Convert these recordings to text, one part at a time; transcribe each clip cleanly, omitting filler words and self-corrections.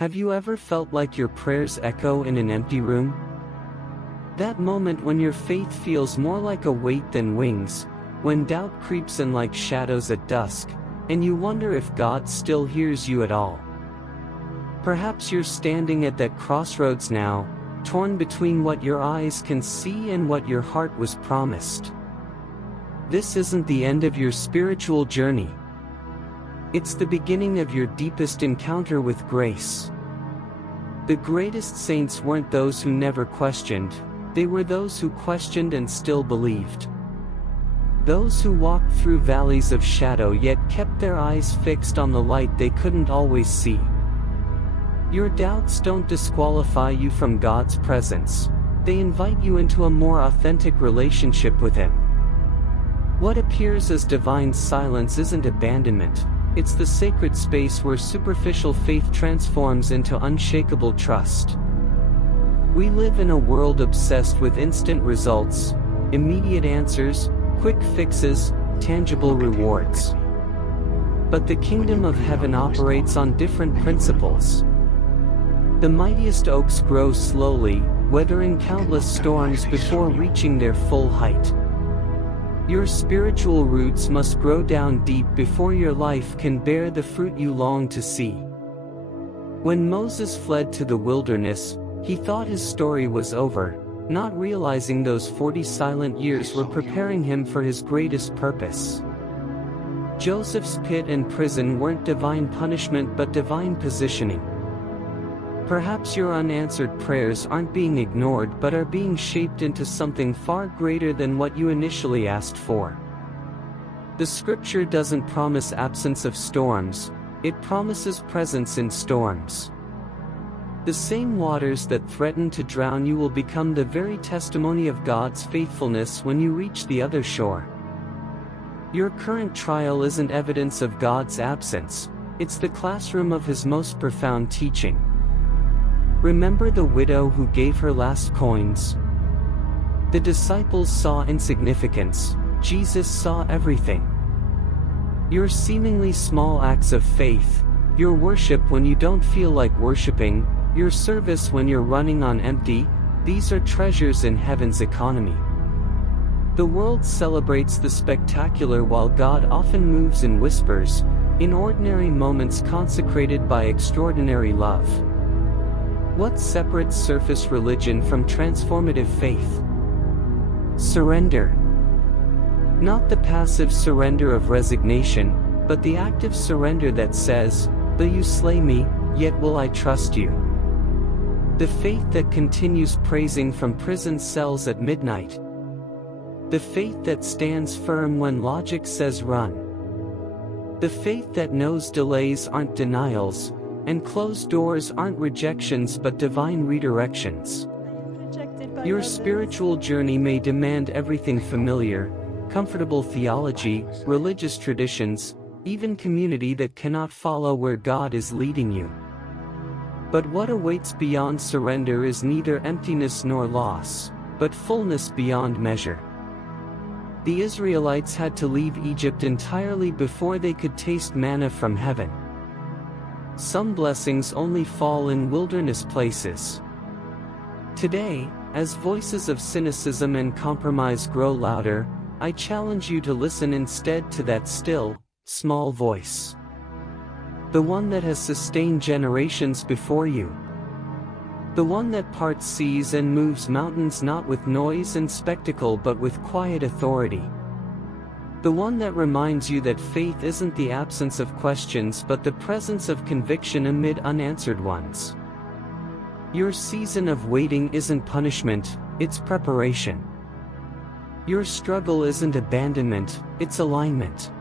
Have you ever felt like your prayers echo in an empty room? That moment when your faith feels more like a weight than wings, when doubt creeps in like shadows at dusk, and you wonder if God still hears you at all. Perhaps you're standing at that crossroads now, torn between what your eyes can see and what your heart was promised. This isn't the end of your spiritual journey. It's the beginning of your deepest encounter with grace. The greatest saints weren't those who never questioned, they were those who questioned and still believed. Those who walked through valleys of shadow yet kept their eyes fixed on the light they couldn't always see. Your doubts don't disqualify you from God's presence, they invite you into a more authentic relationship with Him. What appears as divine silence isn't abandonment, it's the sacred space where superficial faith transforms into unshakable trust. We live in a world obsessed with instant results, immediate answers, quick fixes, tangible rewards. But the kingdom of heaven operates on different principles. The mightiest oaks grow slowly, weathering countless storms before reaching their full height. Your spiritual roots must grow down deep before your life can bear the fruit you long to see. When Moses fled to the wilderness, he thought his story was over, not realizing those 40 silent years were preparing him for his greatest purpose. Joseph's pit and prison weren't divine punishment but divine positioning. Perhaps your unanswered prayers aren't being ignored but are being shaped into something far greater than what you initially asked for. The scripture doesn't promise absence of storms, it promises presence in storms. The same waters that threaten to drown you will become the very testimony of God's faithfulness when you reach the other shore. Your current trial isn't evidence of God's absence, it's the classroom of His most profound teaching. Remember the widow who gave her last coins? The disciples saw insignificance, Jesus saw everything. Your seemingly small acts of faith, your worship when you don't feel like worshiping, your service when you're running on empty, these are treasures in heaven's economy. The world celebrates the spectacular while God often moves in whispers, in ordinary moments consecrated by extraordinary love. What separates surface religion from transformative faith? Surrender. Not the passive surrender of resignation, but the active surrender that says, "Though you slay me, yet will I trust you." The faith that continues praising from prison cells at midnight. The faith that stands firm when logic says run. The faith that knows delays aren't denials, and closed doors aren't rejections but divine redirections. Your spiritual journey may demand everything familiar, comfortable theology, religious traditions, even community that cannot follow where God is leading you. But what awaits beyond surrender is neither emptiness nor loss, but fullness beyond measure. The Israelites had to leave Egypt entirely before they could taste manna from heaven. Some blessings only fall in wilderness places. Today, as voices of cynicism and compromise grow louder, I challenge you to listen instead to that still, small voice. The one that has sustained generations before you. The one that parts seas and moves mountains not with noise and spectacle but with quiet authority. The one that reminds you that faith isn't the absence of questions but the presence of conviction amid unanswered ones. Your season of waiting isn't punishment, it's preparation. Your struggle isn't abandonment, it's alignment.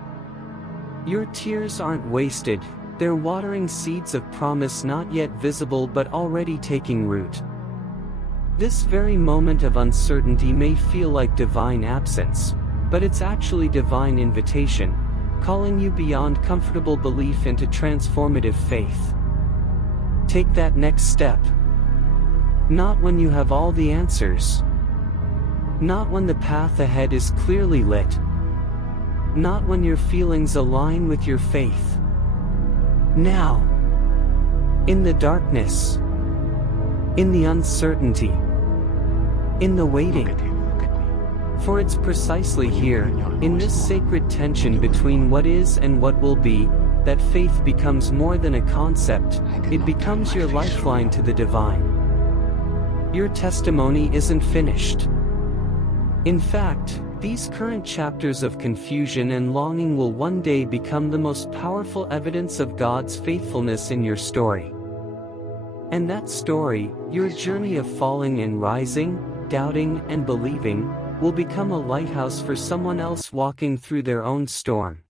Your tears aren't wasted, they're watering seeds of promise not yet visible but already taking root. This very moment of uncertainty may feel like divine absence, but it's actually divine invitation, calling you beyond comfortable belief into transformative faith. Take that next step. Not when you have all the answers. Not when the path ahead is clearly lit. Not when your feelings align with your faith. Now. In the darkness. In the uncertainty. In the waiting. For it's precisely here, in this sacred tension between what is and what will be, that faith becomes more than a concept, it becomes your lifeline to the divine. Your testimony isn't finished. In fact, these current chapters of confusion and longing will one day become the most powerful evidence of God's faithfulness in your story. And that story, your journey of falling and rising, doubting and believing, will become a lighthouse for someone else walking through their own storm.